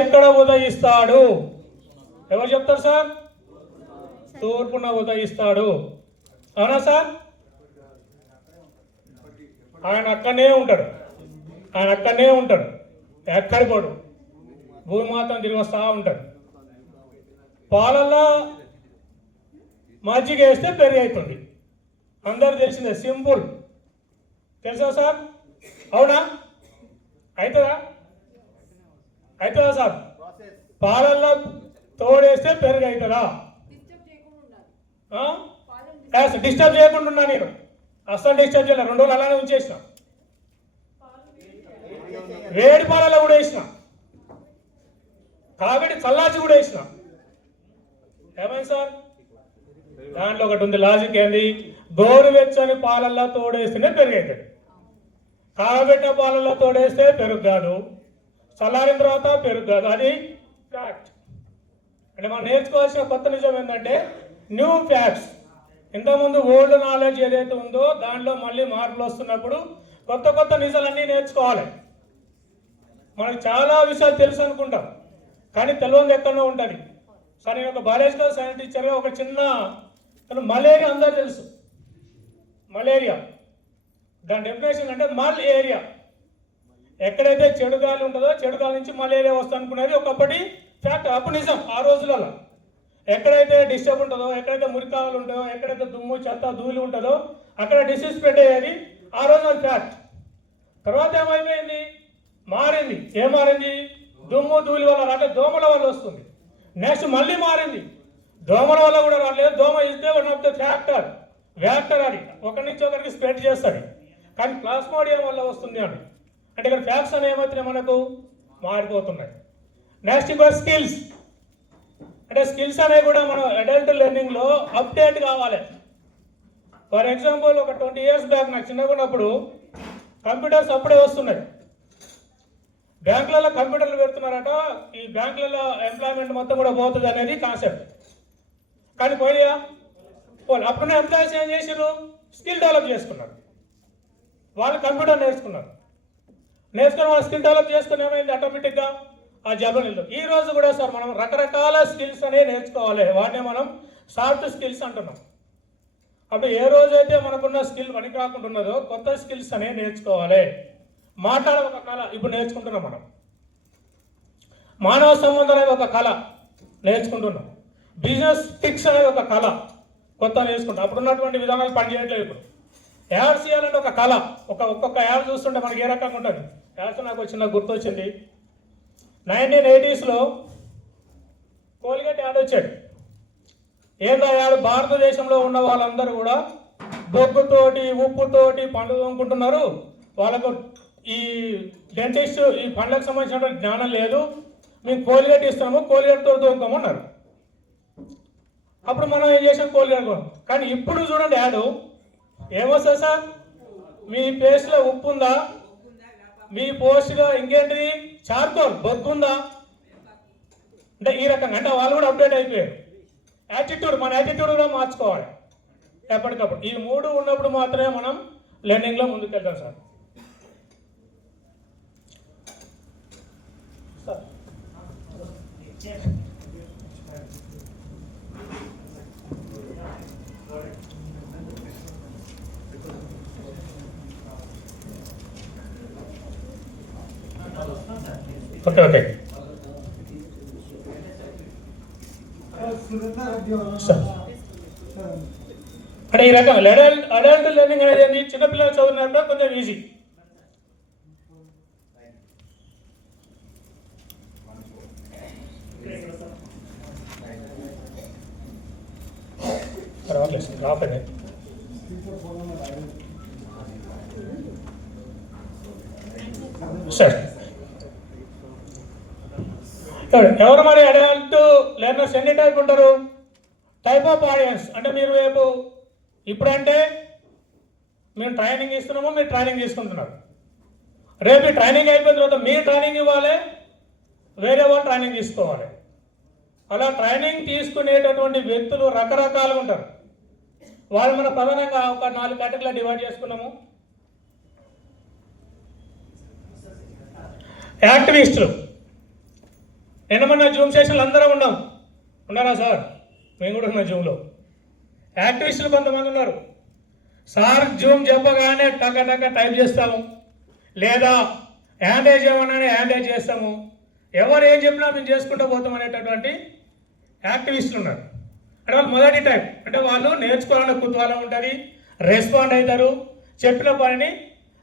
ఎక్కడ ఉదయిస్తాడు? ఎవరు చెప్తారు సార్? తూర్పున ఉదయిస్తాడు. అవునా సార్? ఆయన అక్కడనే ఉంటాడు, ఆయన అక్కడనే ఉంటాడు, ఎక్కడి పోడు, భూమాతను తిరిగి వస్తూ ఉంటాడు. పాలల్లో మజ్జిగ వేస్తే పెరుగు అవుతుంది, అందరు తెలిసిందే, సింపుల్. తెలుసా సార్? అవునా? అవుతుందా? అవుతుందా సార్? పాలల్లో తోడేస్తే పెరుగు అవుతుందా? డిస్టర్బ్ చేయకుండా ఉన్నా నేను, అస్సలు డిస్టర్బ్ చేయలేదు. 2 రోజులు అలానే ఉంచేసిన, వేడి పాలలో కూడా వేసిన, కాబట్టి చల్లార్చి కూడా వేసిన. ఏమైంది సార్? దాంట్లో ఒకటి ఉంది లాజిక్. ఏంది? గోరువెచ్చని పాలల్లో తోడేస్తేనే పెరుగు అవుతుంది, కాబట్టిన పాలల్లో తోడేస్తే పెరుగు కాదు, చల్లారిన తర్వాత పెరుగు కాదు. అది ఫ్యాక్ట్. అంటే మనం నేర్చుకోవాల్సిన కొత్త నిజం ఏంటంటే న్యూ ఫ్యాక్ట్స్. ఇంతకుముందు ఓల్డ్ నాలెడ్జ్ ఏదైతే ఉందో దాంట్లో మళ్ళీ మార్పులు వస్తున్నప్పుడు కొత్త కొత్త నిజాలన్నీ నేర్చుకోవాలి. మనకు చాలా విషయాలు తెలుసు అనుకుంటాం, కానీ తెలియదు ఎక్కడో ఉంటుంది. సార్, నేను ఒక బయాలజికల్ సైన్స్ టీచర్గా ఒక చిన్న మలేరియా అందరూ తెలుసు. మలేరియా దాని డెఫినేషన్ అంటే మల్ ఏరియా. ఎక్కడైతే చెడు గాలి ఉంటుందో చెడు గాలి నుంచి మలేరియా వస్తుంది అనుకునేది ఒకప్పటి ఫ్యాక్ట్. అప్పుడు నిజం ఆ రోజులలో. ఎక్కడైతే డిస్టర్బ్ ఉంటుందో, ఎక్కడైతే మురికాలు ఉంటాయో, ఎక్కడైతే దుమ్ము చెత్త ధూళి ఉంటుందో అక్కడ డిసీజ్ స్ప్రెడ్ అయ్యేది. ఆ రోజు అది ఫ్యాక్ట్. తర్వాత ఏమైపోయింది? మారింది. ఏం మారింది? దుమ్ము ధూళి వల్ల రాలేదు, దోమల వల్ల వస్తుంది. నెక్స్ట్ మళ్ళీ మారింది, దోమల వల్ల కూడా రాలేదు. దోమ ఇస్తే వన్ ఆఫ్ ద వ్యాక్టర్, అది ఒకరి నుంచి ఒకరికి స్ప్రెడ్ చేస్తుంది. కానీ ప్లాస్మోడియం వల్ల వస్తుంది అని. అంటే ఇక్కడ ఫ్యాక్ట్స్ అని ఏమవుతున్నాయి? మనకు మారిపోతున్నాయి. నెక్స్ట్ ఇంకో స్కిల్స్. అంటే స్కిల్స్ అనేవి కూడా మనం అడల్ట్ లెర్నింగ్లో అప్డేట్ కావాలి. ఫర్ ఎగ్జాంపుల్, ఒక 20 years బ్యాక్ నాకు చిన్నగా ఉన్నప్పుడు కంప్యూటర్స్ అప్పుడే వస్తున్నాయి. బ్యాంకులలో కంప్యూటర్లు పెడుతున్నారట, ఈ బ్యాంకులలో ఎంప్లాయ్మెంట్ మొత్తం కూడా పోతుంది అనేది కాన్సెప్ట్. కానీ పోయా అప్పుడున్న ఎంప్లాయీస్ ఏం చేశారు? స్కిల్ డెవలప్ చేసుకున్నారు. వాళ్ళు కంప్యూటర్ నేర్చుకుని వాళ్ళు స్కిల్ డెవలప్ చేసుకుని ఏమైంది? ఆటోమేటిక్గా ఆ జాబ్లో నిలదు. ఈ రోజు కూడా సార్ మనం రకరకాల స్కిల్స్ అనేవి నేర్చుకోవాలి. వాటిని మనం సాఫ్ట్ స్కిల్స్ అంటున్నాం. అప్పుడు ఏ రోజైతే మనకున్న స్కిల్ పనికి రాకుండా ఉన్నదో కొత్త స్కిల్స్ అనేవి నేర్చుకోవాలి. మాట్లాడే ఒక కళ ఇప్పుడు నేర్చుకుంటున్నాం మనం. మానవ సంబంధం అనేది ఒక కళ నేర్చుకుంటున్నాం. బిజినెస్ టిక్స్ అనేది ఒక కళ కొత్త నేర్చుకుంటాం. అప్పుడు ఉన్నటువంటి విధానాలు పనిచేయట్లేదు. ఇప్పుడు యాడ్స్ చేయాలంటే ఒక కళ. ఒక్కొక్క యాడ్ చూస్తుంటే మనకి ఏ రకంగా ఉంటుంది? యాడ్స్ నాకు చిన్న గుర్తొచ్చింది. 1980s కోల్గేట్ యాడ్ వచ్చాడు. ఏందా యాడ్? భారతదేశంలో ఉన్న వాళ్ళందరూ కూడా బొగ్గుతోటి ఉప్పుతోటి పండ్లు తోముకుంటున్నారు. వాళ్ళకు ఈ డెంటిస్ట్ ఈ పండ్లకు సంబంధించిన జ్ఞానం లేదు. మేము కోల్గేట్ ఇస్తాము, కోల్గేట్తో తోముకోమన్నారు. అప్పుడు మనం ఏం చేసాం? కోల్గేట్. కానీ ఇప్పుడు చూడండి యాడ్ ఏమొస్తుంది సార్? మీ పేస్ట్లో ఉప్పు ఉందా? మీ పోస్ట్గా ఇంకేంటిది? చార్కోల్ బొగ్గుందా? అంటే ఈ రకంగా. అంటే వాళ్ళు కూడా అప్డేట్ అయిపోయారు. యాటిట్యూడ్, మన యాటిట్యూడ్ కూడా మార్చుకోవాలి ఎప్పటికప్పుడు. ఈ 3 ఉన్నప్పుడు మాత్రమే మనం లెర్నింగ్లో ముందుకు వెళ్తాం సార్. ఓకే ఓకే అంటే ఈ రకం అడల్ట్ లెర్నింగ్ అనేది చిన్నపిల్లలు చదువుతున్నప్పుడు కొంచెం ఈజీ. సరే, ఎవరు మరి అడల్ట్ లెర్నర్స్ ఎన్ని టైప్ ఉంటారు? Type of audience. అంటే మీరు రేపు ఇప్పుడంటే మేము ట్రైనింగ్ ఇస్తున్నాము, మీరు ట్రైనింగ్ తీసుకుంటున్నారు. రేపు ఈ ట్రైనింగ్ అయిపోయిన తర్వాత మీరు ట్రైనింగ్ ఇవ్వాలి, వేరే వాళ్ళు ట్రైనింగ్ తీసుకోవాలి. అలా ట్రైనింగ్ తీసుకునేటటువంటి వ్యక్తులు రకరకాలుగా ఉంటారు. వాళ్ళు మన ప్రధానంగా ఒక 4 కేటగిరీలో డివైడ్ చేసుకున్నాము. యాక్టివిస్టులు. నిన్న మొన్న జూమ్ సెషన్లు అందరం ఉన్నారా సార్? మేము కూడా ఉన్నాం జూమ్లో. యాక్టివిస్టులు కొంతమంది ఉన్నారు. సార్ జూమ్ చెప్పగానే టక టక టైప్ చేస్తాము, లేదా హ్యాండేజ్ ఏమన్నా హ్యాండేజ్ చేస్తాము, ఎవరు ఏం చెప్పినా మేము చేసుకుంటూ పోతాం అనేటటువంటి యాక్టివిస్టులు ఉన్నారు. అంటే వాళ్ళు మొదటి టైప్, అంటే వాళ్ళు నేర్చుకోవాలనే కుతూహలం ఉంటుంది, రెస్పాండ్ అవుతారు, చెప్పిన పనిని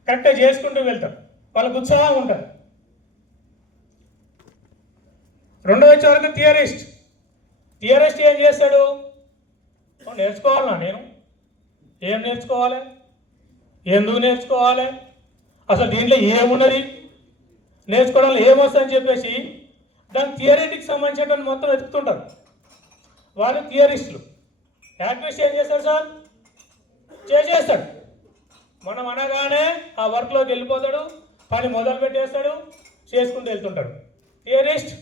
కరెక్ట్గా చేసుకుంటూ వెళ్తారు, వాళ్ళకు ఉత్సాహం ఉంటుంది. రెండో వచ్చే వరకు థియరిస్ట్ ఏం చేస్తాడు? నేర్చుకోవాలన్నా నేను ఏం నేర్చుకోవాలి, ఎందుకు నేర్చుకోవాలి, అసలు దీంట్లో ఏమున్నది, నేర్చుకోవడంలో ఏమొస్తుందని చెప్పేసి దాని థియరీటికి సంబంధించినటువంటి మొత్తం వెతుకుతుంటారు వాళ్ళు థియరిస్టులు. యాక్టివిస్ట్ ఏం చేస్తాడు సార్? చేస్తాడు. మనం అనగానే ఆ వర్క్లోకి వెళ్ళిపోతాడు, పని మొదలు పెట్టేస్తాడు, చేసుకుంటూ వెళ్తుంటాడు. థియరిస్ట్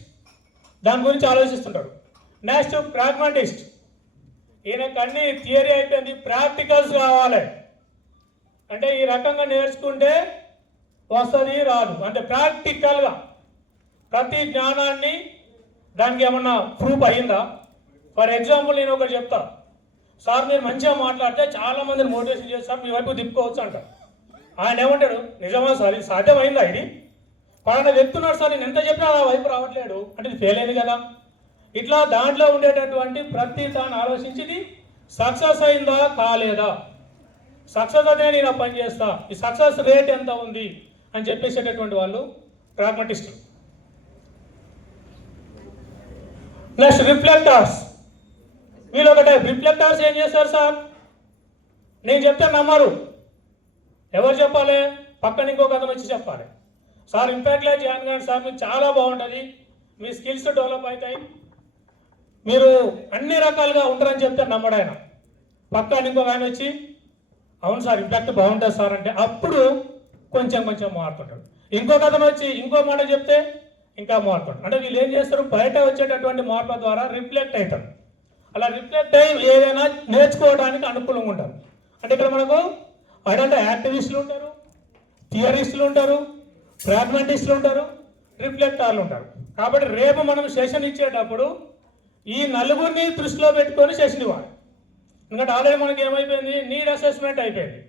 దాని గురించి ఆలోచిస్తుంటాడు. నెక్స్ట్ ప్రాగ్మాటిస్ట్, ఈయనకు అన్ని థియరీ అయిపోయింది, ప్రాక్టికల్స్ కావాలి. అంటే ఈ రకంగా నేర్చుకుంటే వస్తుంది రాదు, అంటే ప్రాక్టికల్గా ప్రతి జ్ఞానాన్ని దానికి ఏమన్నా ప్రూఫ్ అయ్యిందా? ఫర్ ఎగ్జాంపుల్ నేను ఒకటి చెప్తా. సార్ మీరు మంచిగా మాట్లాడితే చాలా మందిని మోటివేషన్ చేస్తారు, మీ వైపు తిప్పుకోవచ్చు అంట. ఆయన ఏమంటాడు? నిజమా సార్, ఇది సాధ్యమైందా? ఇది పలానా చెప్తున్నాడు సార్, నేను ఎంత చెప్పినా ఆ వైపు రావట్లేడు అంటే ఇది ఫెయిల్ అయింది కదా. ఇట్లా దాంట్లో ఉండేటటువంటి ప్రతి దాన్ని ఆలోచించి సక్సెస్ అయిందా కాలేదా, సక్సెస్ అదే నేను ఆ పని చేస్తా, ఈ సక్సెస్ రేట్ ఎంత ఉంది అని చెప్పేసేటటువంటి వాళ్ళు ప్రాగ్మటిస్టులు. నెక్స్ట్ రిఫ్లెక్టర్స్, వీళ్ళు ఒక టైప్. రిఫ్లెక్టర్స్ ఏం చేస్తారు సార్? నేను చెప్తే నమ్మరు. ఎవరు చెప్పాలి? పక్కన ఇంకొక అతను వచ్చి చెప్పాలి. సార్ ఇంపాక్ట్లో జాయిన్ కానీ సార్, మీకు చాలా బాగుంటుంది, మీ స్కిల్స్ డెవలప్ అవుతాయి, మీరు అన్ని రకాలుగా ఉంటారని చెప్తే నమ్మడు ఆయన. పక్కన ఇంకొక ఆయన వచ్చి అవును సార్ ఇంపాక్ట్ బాగుంటుంది సార్ అంటే అప్పుడు కొంచెం మారుతుంటాడు. ఇంకొక అతను వచ్చి ఇంకో మాట చెప్తే ఇంకా మారుతుంటాడు. అంటే వీళ్ళు ఏం చేస్తారు? బయట వచ్చేటటువంటి మార్పుల ద్వారా రిఫ్లెక్ట్ అవుతారు. అలా రిఫ్లెక్ట్ అయ్యి ఏదైనా నేర్చుకోవడానికి అనుకూలంగా ఉంటారు. అంటే ఇక్కడ మనకు అడంటే యాక్టివిస్టులు ఉంటారు, థియరిస్టులు ఉంటారు, ప్రాగ్మాటిస్టులు ఉంటారు, రిఫ్లెక్టర్లు ఉంటారు. కాబట్టి రేపు మనం సెషన్ ఇచ్చేటప్పుడు ఈ నలుగురిని దృష్టిలో పెట్టుకొని సెషన్ ఇవ్వాలి. ఎందుకంటే ఆల్రెడీ మనకి ఏమైపోయింది? నీడ్ అసెస్మెంట్ అయిపోయింది,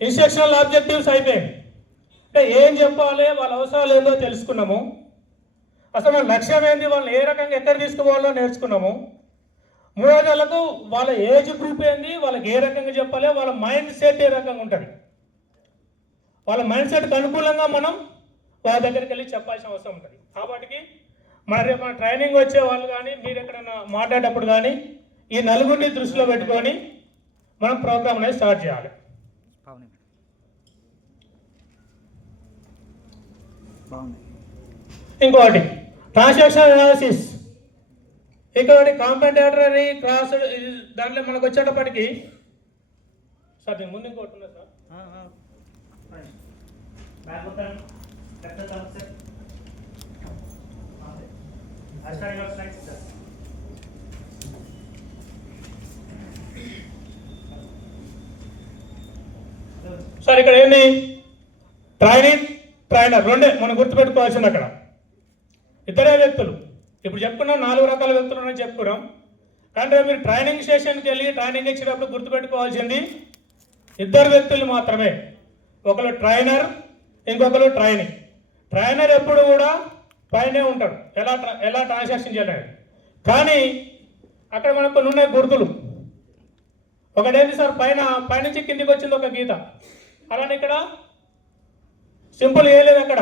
ఇన్స్ట్రక్షనల్ ఆబ్జెక్టివ్స్ అయిపోయింది. అంటే ఏం చెప్పాలి, వాళ్ళ అవసరాలు ఏందో తెలుసుకున్నాము, అసలు మన లక్ష్యం ఏంది, వాళ్ళని ఏ రకంగా ఎక్కడ తీసుకుపోవాలో నేర్చుకున్నాము. మూడోదేళ్లకు వాళ్ళ ఏజ్ గ్రూప్ ఏంది, వాళ్ళకి ఏ రకంగా చెప్పాలి, వాళ్ళ మైండ్ సెట్ ఏ రకంగా ఉంటుంది, వాళ్ళ మైండ్ సెట్కి అనుకూలంగా మనం వాళ్ళ దగ్గరికి వెళ్ళి చెప్పాల్సిన అవసరం ఉంటుంది. కాబట్టి మన ట్రైనింగ్ వచ్చే వాళ్ళు కానీ మీరు ఎక్కడైనా మాట్లాడేటప్పుడు కానీ ఈ నలుగురిని దృష్టిలో పెట్టుకొని మనం ప్రోగ్రామ్ అనేది స్టార్ట్ చేయాలి. ఇంకోటి ట్రాన్సాక్షన్ అనాలిసిస్, ఇంకోటి కాంపెంటేటరీ క్రాస్. దాంట్లో మనకు వచ్చేటప్పటికి సార్ దీని ముందు ఇంకోటి ఉన్నది సార్. సార్ ఇక్కడ ఏంది? ట్రైనర్ రెండే మనం గుర్తుపెట్టుకోవాల్సింది. అక్కడ ఇద్దరే వ్యక్తులు. ఇప్పుడు చెప్పుకున్నాం 4 రకాల వ్యక్తులు ఉన్నాయని చెప్పుకున్నాం. కానీ మీరు ట్రైనింగ్ సెషన్కి వెళ్ళి ట్రైనింగ్ ఇచ్చినప్పుడు గుర్తుపెట్టుకోవాల్సింది 2 వ్యక్తులు మాత్రమే. ఒకరు ట్రైనర్, ఇంకొకరు ట్రైనింగ్. ట్రైనర్ ఎప్పుడు కూడా పైనే ఉంటాడు, ఎలా ట్రాన్సాక్షన్ చేయలేదు. కానీ అక్కడ మనకు కొన్ని ఉన్నాయి గుర్తులు. ఒకటేంటి సార్, పైనుంచి కిందికి వచ్చింది ఒక గీత. అలానే ఇక్కడ సింపుల్ వేయలేదు. అక్కడ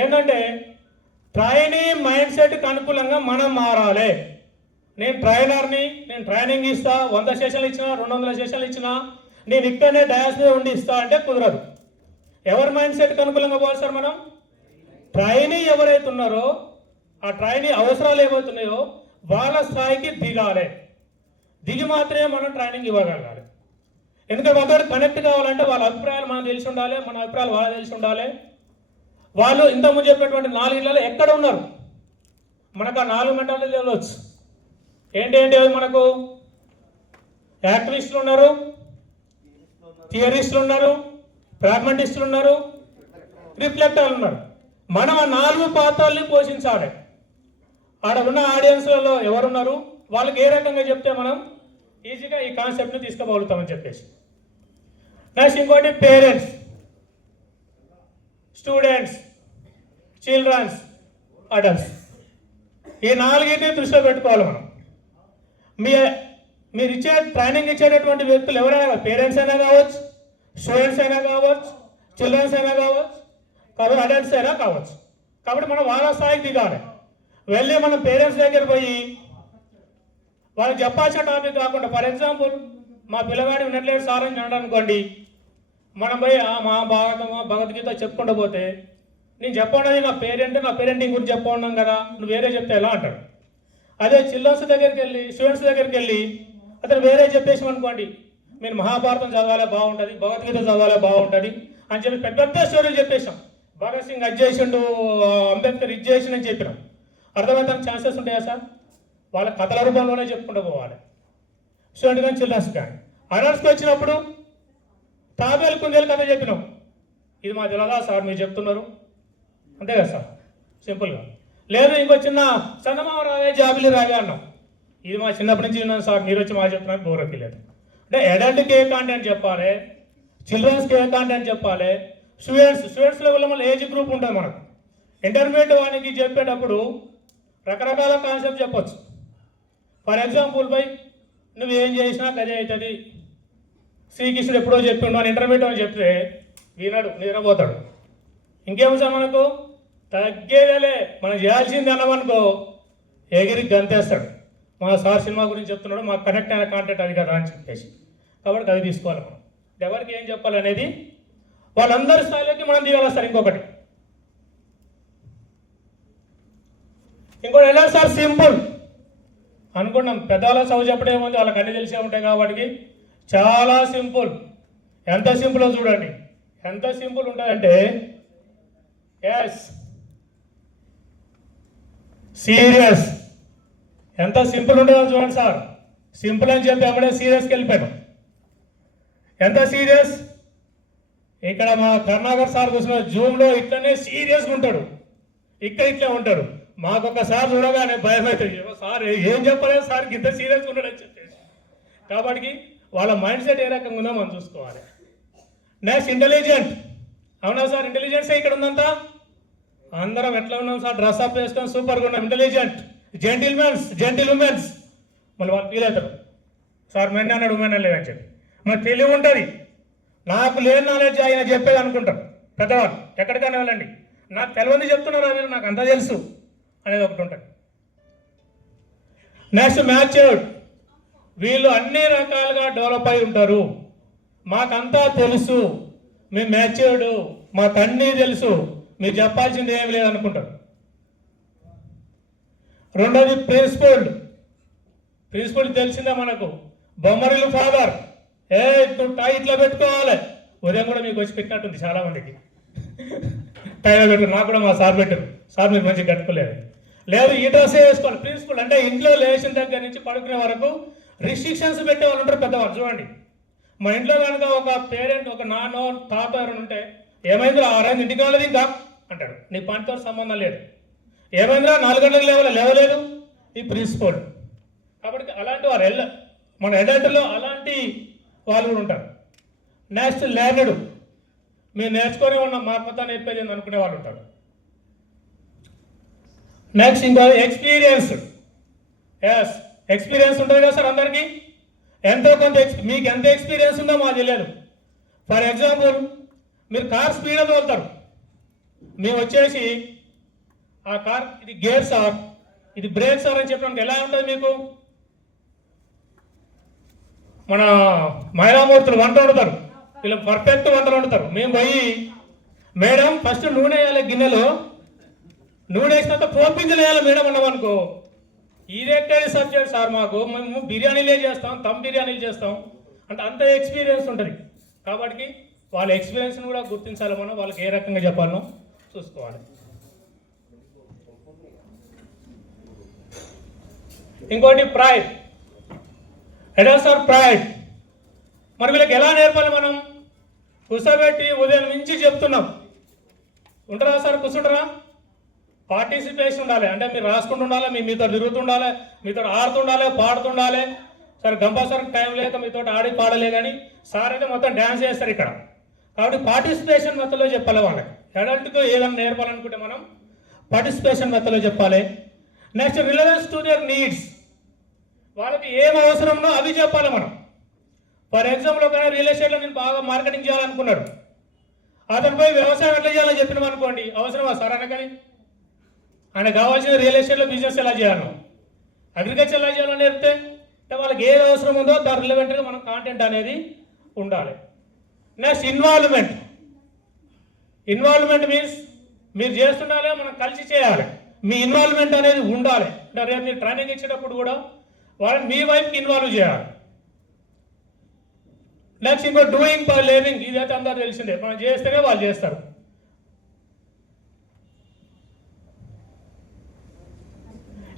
ఏంటంటే ట్రైనీ మైండ్ సెట్కి అనుకూలంగా మనం మారాలి. నేను ట్రైనర్ని, నేను ట్రైనింగ్ ఇస్తా, 100 సెషన్లు ఇచ్చినా 200 సెషన్లు ఇచ్చినా నేను ఇక్కడనే డయాస్ మీద ఉండి ఇస్తా అంటే కుదరదు. ఎవరి మైండ్ సెట్కి అనుకూలంగా పోవాలి సార్? మనం ట్రైనీ ఎవరైతే ఉన్నారో ఆ ట్రైనీ అవసరాలు ఏమవుతున్నాయో వాళ్ళ స్థాయికి దిగాలి. దిగి మాత్రమే మనం ట్రైనింగ్ ఇవ్వగలగాలి. ఎందుకంటే వాళ్ళతో కనెక్ట్ కావాలంటే వాళ్ళ అభిప్రాయాలు మనం తెలిసి ఉండాలి, మన అభిప్రాయాలు వాళ్ళకి తెలిసి ఉండాలి. వాళ్ళు ఇంతకుముందు చెప్పినటువంటి 4 ఇళ్ళలో ఎక్కడ ఉన్నారు, మనకు ఆ 4 మెంటాలిటీ తెలియవచ్చు. ఏంటి అవి మనకు? యాక్టివిస్టులు ఉన్నారు, థియరిస్టులు ఉన్నారు, ప్రాగ్మాటిస్టులు ఉన్నారు, రిఫ్లెక్టర్లు ఉన్నారు. మనం ఆ 4 పాత్రల్ని పోషించాలి. ఆడ ఉన్న ఆడియన్స్లలో ఎవరున్నారు, వాళ్ళకి ఏ రకంగా చెప్తే మనం ఈజీగా ఈ కాన్సెప్ట్ని తీసుకోగలుగుతామని చెప్పేసి. నెక్స్ట్ ఇంకోటి పేరెంట్స్, స్టూడెంట్స్, చిల్డ్రన్స్, అడల్ట్స్, ఈ నాలుగింటిని దృష్టిలో పెట్టుకోవాలి మనం. మీరు ఇచ్చే ట్రైనింగ్ ఇచ్చేటటువంటి వ్యక్తులు ఎవరైనా, పేరెంట్స్ అయినా కావచ్చు, స్టూడెంట్స్ అయినా కావచ్చు, చిల్డ్రన్స్ అయినా కావచ్చు, కాబట్టి అడల్ట్స్ అయినా కావచ్చు. కాబట్టి మనం వాళ్ళ స్థాయికి దిగాలి. వెళ్ళి మనం పేరెంట్స్ దగ్గర పోయి వాళ్ళకి చెప్పాల్సిన టాపిక్ కాకుండా, ఫర్ ఎగ్జాంపుల్ మా పిల్లగాడి ఉన్నట్లేదు సార్ అని అన్నాడు అనుకోండి, మనం పోయి మా భాగవతమా భగవద్గీత చెప్పుకుంటూ పోతే, నేను చెప్పన్నది నా పేరెంటింగ్ గురించి చెప్పుకున్నాం కదా, నువ్వు వేరే చెప్తే ఎలా అంటాడు. అదే చిల్డ్రన్స్ దగ్గరికి వెళ్ళి, స్టూడెంట్స్ దగ్గరికి వెళ్ళి అతను వేరే చెప్పేసాం అనుకోండి, మీరు మహాభారతం చదవాలే బాగుంటుంది, భగవద్గీత చదవాలే బాగుంటుంది అని చెప్పి పెద్ద పెద్ద స్టోరీలు చెప్పేసాం. భగత్ సింగ్ అది చేసిండు, అంబేద్కర్ ఇది చేసిండని చెప్పినాం. అర్థమవుతాం ఛాన్సెస్ ఉంటాయా సార్? వాళ్ళ కథల రూపంలోనే చెప్పుకుంటూ పోవాలి, స్టూడెంట్ కానీ చిల్డ్రన్స్ కానీ. అడల్ట్స్కి వచ్చినప్పుడు తాబేలు కుందేలు కథ చెప్పినాం, ఇది మా తెలదా సార్ మీరు చెప్తున్నారు, అంతే కదా సార్, సింపుల్గా. లేదు ఇంకో చిన్న చందమామ రావే జాబిలి రావే అన్నాం, ఇది మా చిన్నప్పటి నుంచి విన్నాను సార్, మీరు వచ్చి మా చెప్తున్నారు బోరకి లేదు. అంటే అడల్ట్కి ఏ కాంటెంట్ చెప్పాలి, చిల్డ్రన్స్కి ఏ కాంటెంట్ చెప్పాలి, స్టూడెంట్స్ లెవెల్లో మళ్ళీ ఏజ్ గ్రూప్ ఉంటుంది మనకు. ఇంటర్మీడియట్ వానికి చెప్పేటప్పుడు రకరకాల కాన్సెప్ట్ చెప్పచ్చు. ఫర్ ఎగ్జాంపుల్ బై నువ్వు ఏం చేసినా అదే అవుతుంది, శ్రీకృష్ణుడు ఎప్పుడో చెప్పిండు అని ఇంటర్మీడియట్ అని చెప్తే వినడు, నిద్రపోతాడు. ఇంకేం సార్ మనకు తగ్గేదేలే, మనం చేయాల్సింది అన్నమనుకో ఎగిరి గంతేస్తాడు. మా సార్ సినిమా గురించి చెప్తున్నాడు, మాకు కనెక్ట్ అయిన కాంటెంట్ అది కదా అని చెప్పేసి. కాబట్టి అది తీసుకోవాలి మనం. ఎవరికి ఏం చెప్పాలి అనేది వాళ్ళందరి స్థాయిలోకి మనం దిగాలి సార్. ఇంకోటి ఎలా సార్, సింపుల్ అనుకున్నాం. పెద్దవాళ్ళ చదువు చెప్పడం ఏముంది, వాళ్ళకి అన్ని తెలిసే ఉంటాయి కాబట్టి చాలా సింపుల్. ఎంత సింపుల్ చూడండి, ఎంత సింపుల్ ఉంటుందంటే ఎస్ సీరియస్. ఎంత సింపుల్ ఉంటుందో చూడండి సార్. సింపుల్ అని చెప్పి అప్పుడే సీరియస్కి వెళ్ళిపోయాను. ఎంత సీరియస్, ఇక్కడ మా కరుణాకర్ సార్ కూర్చున్న జూమ్లో ఇట్లనే సీరియస్గా ఉంటాడు, ఇక్కడ ఇట్లా ఉంటాడు. మాకు ఒకసారి చూడగానే భయం అవుతుంది, సార్ ఏం చెప్పలేదు సార్ ఇంత సీరియస్గా ఉంటాడు అని చెప్పేసి. కాబట్టి వాళ్ళ మైండ్ సెట్ ఏ రకంగా ఉందో మనం చూసుకోవాలి. Next intelligent. అవునా సార్, ఇంటెలిజెన్సే ఇక్కడ ఉందంతా. అందరం ఎట్లా ఉన్నాం సార్, డ్రెస్ అప్ వేసుకొని సూపర్గా ఉన్నాం. Intelligent, gentle women's. మళ్ళీ వాళ్ళు ఫీల్ అవుతారు, సార్ మెన్ అన్నాడు ఉమెన్ లేదని చెప్పి. మనకు తెలివి ఉంటుంది, నాకు లేని నాలెడ్జ్ ఆయన చెప్పేది అనుకుంటాం పెద్దవాళ్ళు. ఎక్కడికైనా వెళ్ళండి, నాకు తెలియని చెప్తున్నారు మీరు, నాకు అంతా తెలుసు అనేది ఒకటి ఉంటుంది. Next matured. వీళ్ళు అన్ని రకాలుగా డెవలప్ అయి ఉంటారు, మాకంతా తెలుసు, మేము మ్యాచ్యూర్డ్, మాకు అన్నీ తెలుసు, మీరు చెప్పాల్సింది ఏమి లేదనుకుంటారు. రెండోది ప్రిన్సిపల్డ్. తెలిసిందా మనకు, బొమ్మరిల్లు ఫాదర్. నువ్వు టై ఇట్లా పెట్టుకోవాలి, ఉదయం కూడా మీకు వచ్చి పెట్టినట్టుంది చాలా మందికి, టైలో పెట్టు. నాకు కూడా మా సార్ పెట్టారు, సార్ మీరు మంచిగా కట్టుకోలేదు. లేదు ఈ డ్రెస్సే వేసుకోవాలి. ప్రిన్సిపల్ అంటే ఇంట్లో లేచిన దగ్గర నుంచి పడుకునే వరకు రిస్ట్రిక్షన్స్ పెట్టే వాళ్ళు ఉంటారు పెద్దవాళ్ళు. చూడండి, మా ఇంట్లో కనుక ఒక పేరెంట్, ఒక నాన్న తాత ఎవరైనా ఉంటే, ఏమైందిరా 6 గంటలకు ఇంటికి వెళ్ళలేదు ఇంకా అంటాడు, నీ పనితో సంబంధం లేదు. ఏమైందిరా 4 గంటలకు లేవలేదు, ఈ ప్రిన్సిపల్. కాబట్టి అలాంటి వారు మన అడల్ట్లో అలాంటి వాళ్ళు కూడా ఉంటారు. Next learned. మీరు నేర్చుకొని ఉన్నాం, మా కొత్త నేర్పేది అనుకునే వాళ్ళు ఉంటారు. నెక్స్ట్ ఇంకా ఎక్స్పీరియన్స్. ఎక్స్పీరియన్స్ ఉంటుంది కదా సార్ అందరికీ, ఎంతో కొంత. మీకు ఎంత ఎక్స్పీరియన్స్ ఉందో మాకు తెలియదు. ఫర్ ఎగ్జాంపుల్ మీరు కార్ స్పీడ్గా తోలుతారు, మేము వచ్చేసి ఆ కార్ ఇది గేర్ సార్, ఇది బ్రేక్ సార్ అని చెప్పడానికి ఎలా ఉంటుంది మీకు? మన మహిళామూర్తులు వంట వండుతారు, వీళ్ళు పర్ఫెక్ట్ వంటలు వండుతారు. మేము పోయి మేడం ఫస్ట్ నూనె వేయాలి గిన్నెలో, నూనె వేసినాక పోపింజలు వేయాలి మేడం అన్నామనుకో, ఇదెక్కడ సబ్జెక్ట్ సార్ మాకు, మేము బిర్యానీలే చేస్తాం, బిర్యానీలు చేస్తాం అంటే అంత ఎక్స్పీరియన్స్ ఉంటుంది. కాబట్టి వాళ్ళ ఎక్స్పీరియన్స్ని కూడా గుర్తించాలి మనం, వాళ్ళకి ఏ రకంగా చెప్పాలనో చూసుకోవాలి. ఇంకోటి ప్రైడ్. ఎడా సార్ ప్రైడ్. మరి వీళ్ళకి ఎలా నేర్పాలి మనం? కూర్చోబెట్టి ఉదయం నుంచి చెప్తున్నాం, ఉంటారా సార్? కూర్చుంటారా? పార్టిసిపేషన్ ఉండాలి. అంటే మీరు రాసుకుంటూ ఉండాలి, మీతో తిరుగుతుండాలి, మీతో ఆడుతుండాలి, పాడుతుండాలి. సరే కంపల్సరీ టైం లేక మీతో ఆడి పాడలే, కానీ సార్ అయితే మొత్తం డ్యాన్స్ చేస్తారు ఇక్కడ. కాబట్టి పార్టిసిపేషన్ మెథడ్లో చెప్పాలి వాళ్ళకి. అడల్ట్కు ఏదైనా నేర్పాలనుకుంటే మనం పార్టిసిపేషన్ మెథడ్లో చెప్పాలి. Next relevance to their needs, వాళ్ళకి ఏం అవసరమో అవి చెప్పాలి మనం. ఫర్ ఎగ్జాంపుల్ ఒక రియల్ ఎస్టేట్లో నేను బాగా మార్కెటింగ్ చేయాలనుకున్నాడు, అతను పోయి వ్యవసాయం ఎట్లా చేయాలని చెప్పినాం అనుకోండి, అవసరమా సార్ అనకని? ఆయన కావాల్సిన రియల్ ఎస్టేట్లో బిజినెస్ ఎలా చేయాలో, అగ్రికల్చర్ ఎలా చేయాలో నేర్పితే అంటే వాళ్ళకి ఏది అవసరం ఉందో దాని రిలవెంట్గా మనం కాంటెంట్ అనేది ఉండాలి. Next involvement. ఇన్వాల్వ్మెంట్ మీన్స్ మీరు చేస్తుండాలి, మనం కలిసి చేయాలి. మీ ఇన్వాల్వ్మెంట్ అనేది ఉండాలి. అంటే రేపు మీరు ట్రైనింగ్ ఇచ్చేటప్పుడు కూడా వాళ్ళని మీ వైపుకి ఇన్వాల్వ్ చేయాలి. నెక్స్ట్ ఇంకో డూయింగ్ ఫర్ లివింగ్, ఇదైతే అందరూ తెలిసిందే, మనం చేస్తేనే వాళ్ళు చేస్తారు.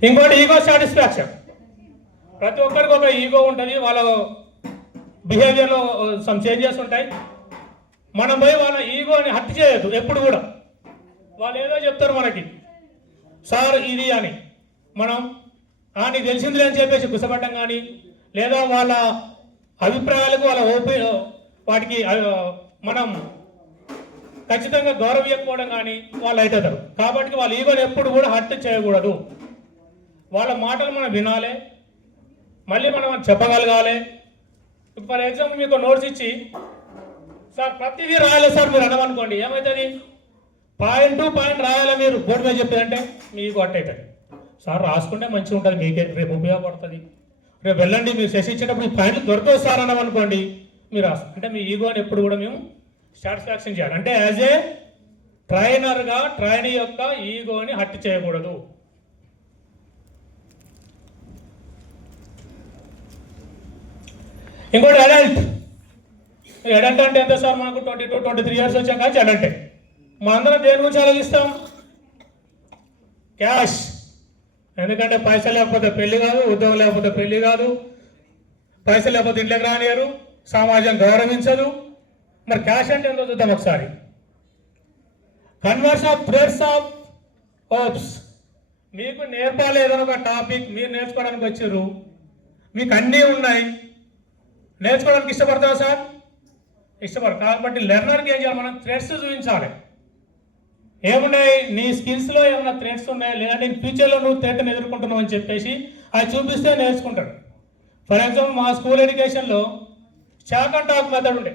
ఇంకోటి ఈగో సాటిస్ఫాక్షన్. ప్రతి ఒక్కరికి ఒక ఈగో ఉంటుంది, వాళ్ళ బిహేవియర్లో సమ్ చేంజెస్ ఉంటాయి. మనం పోయి వాళ్ళ ఈగోని హత్య చేయొద్దు ఎప్పుడు కూడా. వాళ్ళు ఏదో చెప్తారు మనకి, సార్ ఇది అని, మనం నీకు తెలిసిందిలే అని చెప్పేసి గుసపట్టం కానీ, లేదా వాళ్ళ అభిప్రాయాలకు వాళ్ళ వాటికి మనం ఖచ్చితంగా గౌరవించకపోవడం కానీ వాళ్ళు అవుతారు. కాబట్టి వాళ్ళ ఈగోని ఎప్పుడు కూడా హత్య చేయకూడదు. వాళ్ళ మాటలు మనం వినాలి, మళ్ళీ మనం చెప్పగలగాలి. ఫర్ ఎగ్జాంపుల్ మీకు నోట్స్ ఇచ్చి సార్ ప్రతిదీ రాయాలి సార్ మీరు అనమనుకోండి, ఏమవుతుంది? పాయింట్ టు పాయింట్ రాయాలి మీరు బోర్డు మీద చెప్పేదంటే మీకు అట్ట అవుతుంది. సార్ రాసుకుంటే మంచిగా ఉంటుంది, మీకే రేపు ఉపయోగపడుతుంది, రేపు వెళ్ళండి మీరు సెషన్ ఇచ్చేటప్పుడు ఈ పాయింట్లు దొరకవు సార్ అనమనుకోండి, మీరు రాసు అంటే మీ ఈగోని ఎప్పుడు కూడా మేము సాటిస్ఫాక్షన్ చేయాలి. అంటే యాజ్ ఏ ట్రైనర్గా ట్రైనీ యొక్క ఈగోని హత్య చేయకూడదు. ఇంకోటి అడల్ట్. అడల్ట్ అంటే ఎంత సార్? మనకు 22-23 ఇయర్స్ వచ్చాం కానీ అడల్టే. మనందరం దేని గురించి ఆలోచిస్తాం? క్యాష్. ఎందుకంటే పైసలు లేకపోతే పెళ్లి కాదు, ఉద్యోగం లేకపోతే పెళ్లి కాదు, పైసలు లేకపోతే ఇంట్లోకి రానియరు, సమాజం గౌరవించదు. మరి క్యాష్ అంటే ఎంతో చూద్దాం ఒకసారి. Converse of threads of hopes. మీకు నేర్పాలి ఏదైనా ఒక టాపిక్, మీరు నేర్చుకోవడానికి వచ్చారు, మీకు అన్నీ ఉన్నాయి, నేర్చుకోవడానికి ఇష్టపడతారా సార్? ఇష్టపడరు. కాబట్టి లెర్నర్కి ఏం చేయాలి? మనం థ్రెడ్స్ చూపించాలి. ఏమున్నాయి నీ స్కిల్స్లో, ఏమైనా థ్రెడ్స్ ఉన్నాయి, లేదంటే ఫ్యూచర్లో నువ్వు థ్రెట్ని ఎదుర్కొంటున్నావు అని చెప్పేసి అది చూపిస్తే నేర్చుకుంటాడు. ఫర్ ఎగ్జాంపుల్ మా స్కూల్ ఎడ్యుకేషన్లో చాక్ అండ్ టాక్ మెథడ్ ఉండే.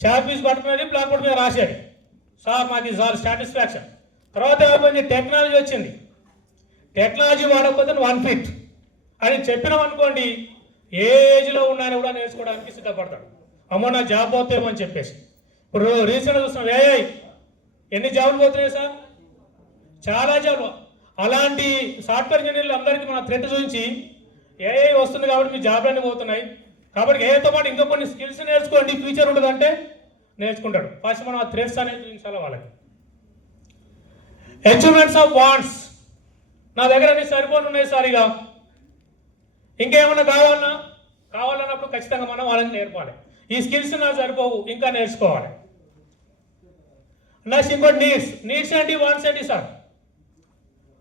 చాక్ పీస్ పట్టుకునేది బ్లాక్ బోర్డ్ మీద రాసేది, సార్ మాకు సార్ సాటిస్ఫాక్షన్. తర్వాత ఏమైంది? టెక్నాలజీ వచ్చింది. టెక్నాలజీ వాడకపోతే నువ్వు అన్ఫిట్ అని చెప్పినాం అనుకోండి, ఏ ఏజ్లో ఉన్నాయని కూడా నేర్చుకోవడానికి సిద్ధపడతాడు. అమ్మో నా జాబ్ పోతేమో అని చెప్పేసి. ఇప్పుడు రీసెంట్గా చూస్తున్నాం ఏఐ, ఎన్ని జాబులు పోతున్నాయి సార్? చాలా జాబులు. అలాంటి సాఫ్ట్వేర్ ఇంజనీర్లు అందరికీ మన థ్రెట్ చూపించి ఏఐ వస్తుంది కాబట్టి మీ జాబ్లన్నీ పోతున్నాయి, కాబట్టి ఏఐతో పాటు ఇంకా కొన్ని స్కిల్స్ నేర్చుకోండి, ఫ్యూచర్ ఉంటుందంటే నేర్చుకుంటాడు. ఫస్ట్ మనం ఆ థ్రెడ్స్ అనేది చూపించాలి వాళ్ళకి. Achievements of wands. నా దగ్గర అన్ని సరిపోను ఉన్నాయి సార్, ఇక ఇంకేమన్నా కావాలన్నప్పుడు ఖచ్చితంగా మనం వాళ్ళని నేర్పాలి. ఈ స్కిల్స్ నాకు సరిపోవు, ఇంకా నేర్చుకోవాలి. నెక్స్ట్ ఇంకోటి నీడ్స్. నీడ్స్ ఏంటి, వాంట్స్ ఏంటి సార్?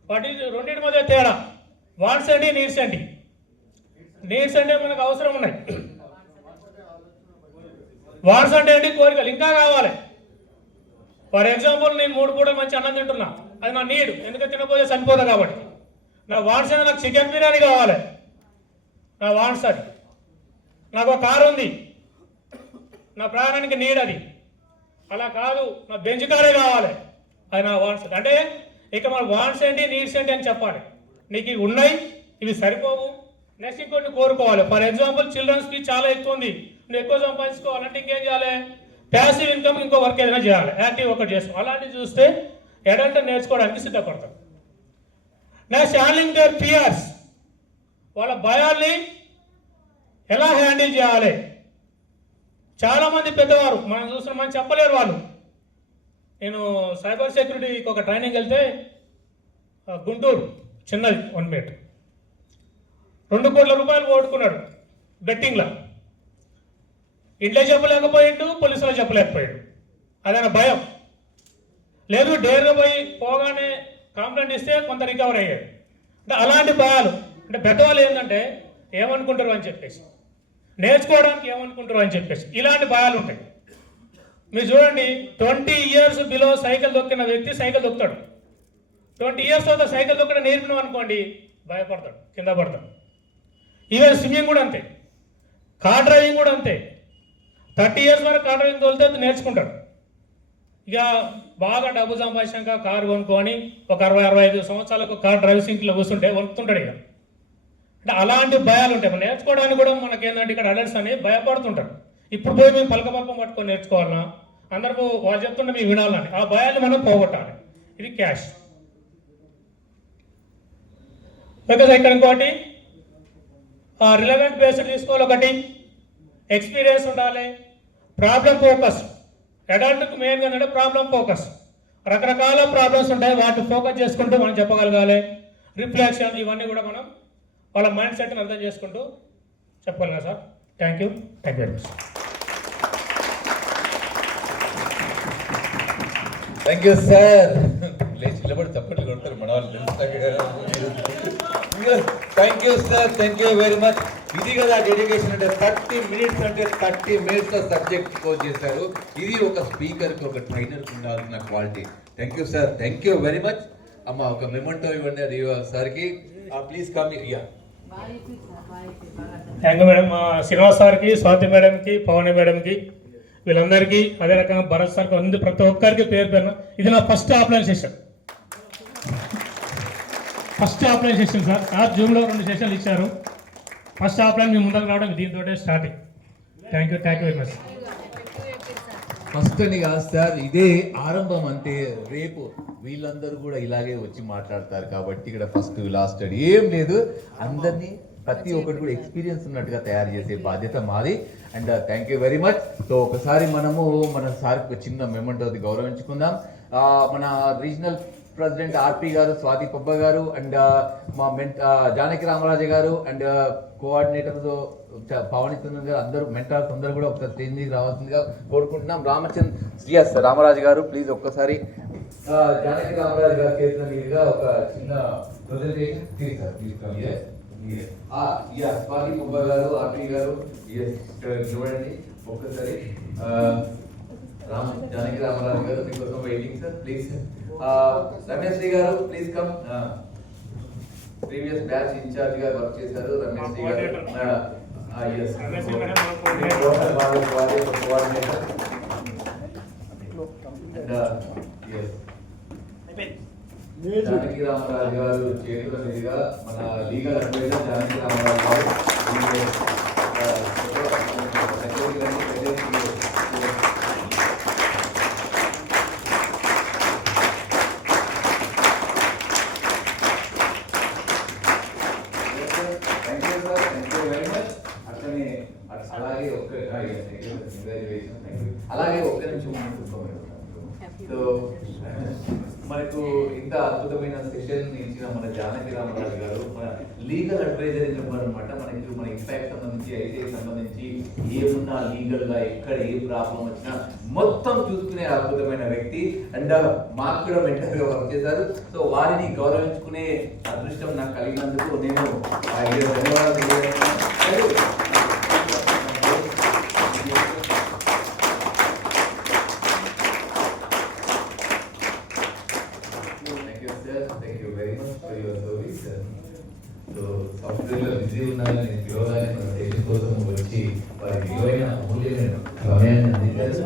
వాటి రెండింటి మధ్య తేడా. వాంట్స్ ఏంటి, నీడ్స్ ఏంటి? నీడ్స్ అంటే మనకు అవసరం ఉన్నాయి, వాంట్స్ అంటే ఏంటి? కోరికలు, ఇంకా కావాలి. ఫర్ ఎగ్జాంపుల్ నేను 3 పూటలు మంచి అన్నం తింటున్నా, అది నా నీడ్, ఎందుకంటే తినకపోతే చనిపోతా కాబట్టి. నా వాంట్స్ అంటే నాకు చికెన్ బిర్యానీ కావాలి, నా వాంట్స్ అది. నాకు ఒక కారు ఉంది, నా ప్రయాణానికి నీడ్ అది. అలా కాదు, నా బెంచ్ కారే కావాలి, అది నా వాంట్స్. అంటే ఇక మన వాంట్స్ ఏంటి, నీడ్స్ ఏంటి అని చెప్పాలి. నీకు ఇవి ఉన్నాయి, ఇవి సరిపోవు, నెక్స్ట్ ఇంకోటి కోరుకోవాలి. ఫర్ ఎగ్జాంపుల్ చిల్డ్రన్స్ ఫీ చాలా ఎక్కువ ఉంది, నువ్వు ఎక్కువ సంపాదించుకోవాలంటే ఇంకేం చేయాలి? ప్యాసివ్ ఇన్కమ్, ఇంకో వర్క్ ఏదైనా చేయాలి, యాక్టివ్ ఒకటి చేసుకో. అలాంటివి చూస్తే అడల్ట్ నేర్చుకోవడానికి సిద్ధపడతాడు. Next handling their fears. వాళ్ళ భయాల్ని ఎలా హ్యాండిల్ చేయాలి? చాలామంది పెద్దవారు మనం చూస్తున్నాం, మనం చెప్పలేరు వాళ్ళు. నేను సైబర్ సెక్యూరిటీకి ఒక ట్రైనింగ్ వెళ్తే గుంటూరు, చిన్నది 1 మీటర్, 2 కోట్ల రూపాయలు పోగొట్టుకున్నాడు బెట్టింగ్లో. ఇంట్లో చెప్పలేకపోయాడు, పోలీసులో చెప్పలేకపోయాడు. అదైనా భయం లేదు. డేర్గా పోగానే కంప్లైంట్ ఇస్తే కొంత రికవర్ అయ్యేది. అంటే అలాంటి భయాలు, అంటే పెద్దవాళ్ళు ఏంటంటే ఏమనుకుంటారు అని చెప్పేసి, నేర్చుకోవడానికి ఏమనుకుంటారు అని చెప్పేసి ఇలాంటి భయాలు ఉంటాయి. మీరు చూడండి, 20 years బిలో సైకిల్ దొక్కిన వ్యక్తి సైకిల్ దొక్కుతాడు. 20 years తర్వాత సైకిల్ దొక్కడం నేర్పినాం అనుకోండి, భయపడతాడు, కింద పడతాడు. ఈవెన్ స్విమ్మింగ్ కూడా అంతే, కార్ డ్రైవింగ్ కూడా అంతే. 30 years వరకు కార్ డ్రైవింగ్ తోలితే నేర్చుకుంటాడు. ఇక బాగా డబ్బు సంపాదించాక కారు కొనుక్కొని ఒక 60-65 సంవత్సరాలకు కార్ డ్రైవింగ్ సీట్లో కూర్చుంటే వణుకుతుంటాడు. ఇక అంటే అలాంటి భయాలు ఉంటాయి. మనం నేర్చుకోవడానికి కూడా మనకి ఏంటంటే ఇక్కడ అడల్ట్స్ అని భయపడుతుంటారు. ఇప్పుడు పోయి మేము పలకపల్పం పట్టుకొని నేర్చుకోవాలన్నా, అందరూ వాళ్ళు చెప్తుంటే మేము వినాలని, ఆ భయాన్ని మనం పోగొట్టాలి. ఇది క్యాష్. ఓకే సార్, ఇక్కడ ఇంకోటి రిలవెంట్ బేస్డ్ తీసుకోవాలి. ఒకటి ఎక్స్పీరియన్స్ ఉండాలి, ప్రాబ్లం ఫోకస్. అడల్ట్కి మెయిన్గా ఏంటంటే ప్రాబ్లం ఫోకస్. రకరకాల ప్రాబ్లమ్స్ ఉంటాయి, వాటిని ఫోకస్ చేసుకుంటూ మనం చెప్పగలగాలి. రిఫ్లెక్షన్, ఇవన్నీ కూడా మనం వాళ్ళ మైండ్ సెట్ని అర్థం చేసుకుంటూ చెప్పగలగా sir. Thank you very much. Thank you sir. లేచి నిలబడి తప్పట్లు కొడతారు మన వాళ్ళు. Thank you sir, thank you very much. ఇది కదా డెడికేషన్ అంటే. 30 minutes అంటే 30 minutes లో సబ్జెక్ట్ కోచ్ చేశారు. ఇది ఒక స్పీకర్కి, ఒక ట్రైనర్కి ఉండాల్సిన quality. Thank you sir, thank you very much. అమ్మ ఒక మెమెంటో ఇవ్వండి అది సార్కి. Please come. Thank you madam. Srinivas సార్కి, స్వాతి మేడంకి, పవని మేడంకి, వీళ్ళందరికీ, అదే రకంగా భరత్ సార్కి, ప్రతి ఒక్కరికి పేరు పేరున. ఇది నా ఫస్ట్ ఆఫ్లైన్ సెషన్ సార్. జూమ్లో 2 సెషన్లు ఇచ్చారు. ఫస్ట్ ఆఫ్లైన్ మీ ముందరకు రావడం దీంతో starting. Thank you very much. First అని కాదు సార్, ఇదే ఆరంభం. అంటే రేపు వీళ్ళందరూ కూడా ఇలాగే వచ్చి మాట్లాడతారు కాబట్టి ఇక్కడ ఫస్ట్ లాస్ట్ అని ఏం లేదు. అందరినీ ప్రతి ఒక్కటి కూడా ఎక్స్పీరియన్స్ ఉన్నట్టుగా తయారు చేసే బాధ్యత మాది. And thank you very much. So ఒకసారి మనము మన సార్కి చిన్న మెమెంటో అది గౌరవించుకుందాం. మన రీజనల్ ప్రెసిడెంట్ ఆర్పి గారు, స్వాతి పబ్బ గారు, అండ్ మా జానకి రామరాజు గారు, అండ్ కోఆర్డినేటర్స్ పవన్ చంద్ర గారు, అందరూ మెంటార్స్ అందరూ కూడా ఒకసారి స్టేజ్ మీద రావాల్సిందిగా కోరుకుంటున్నాం. రామరాజు గారు ప్లీజ్ ఒక్కసారి జానకి రామరాజు గారు చేసిన మీదుగా ఒక చిన్న ప్రెజెంటేషన్ స్వాతి పబ్బ గారు, ఆర్పి గారు చూడండి ఒక్కసారి. జానకి రామరాజు గారు మీకోసం waiting sir. Please Ramesh Sri garu please come. Previous batch incharge గా వర్క్ చేశారు రమేష్ శ్రీ గారు. జానకి రామరాజు గారు చేతుల మీదుగా మన లీగల్ అడ్వైజర్ జానకి రామరాజు గారు అలాగే ఒక్క నిమిషం. సో మనకు ఇంత అద్భుతమైన సెషన్ ఇచ్చిన మన జానకి రామరాజు గారు మన లీగల్ అడ్వైజర్ అని చెప్పారనమాట. మనకి మన ఇంపాక్ట్ సంబంధించి, ఐటీ సంబంధించి ఏమున్నా లీగల్ గా ఎక్కడ ఏ ప్రాబ్లం వచ్చినా మొత్తం చూసుకునే అద్భుతమైన వ్యక్తి. అండ్ మాకు కూడా మెంటర్ గా వర్క్ చేశారు. సో వారిని గౌరవించుకునే అదృష్టం నాకు కలిగినందుకు నేను ధన్యవాదాలు తెలియజేస్తున్నాను. సాఫ్ట్వేర్లో బిజీ ఉన్నారని నేను పిలవగానే మన సెషన్ కోసం వచ్చి వారి విలువైన అమూల్యమైన సమయాన్ని అందించారు.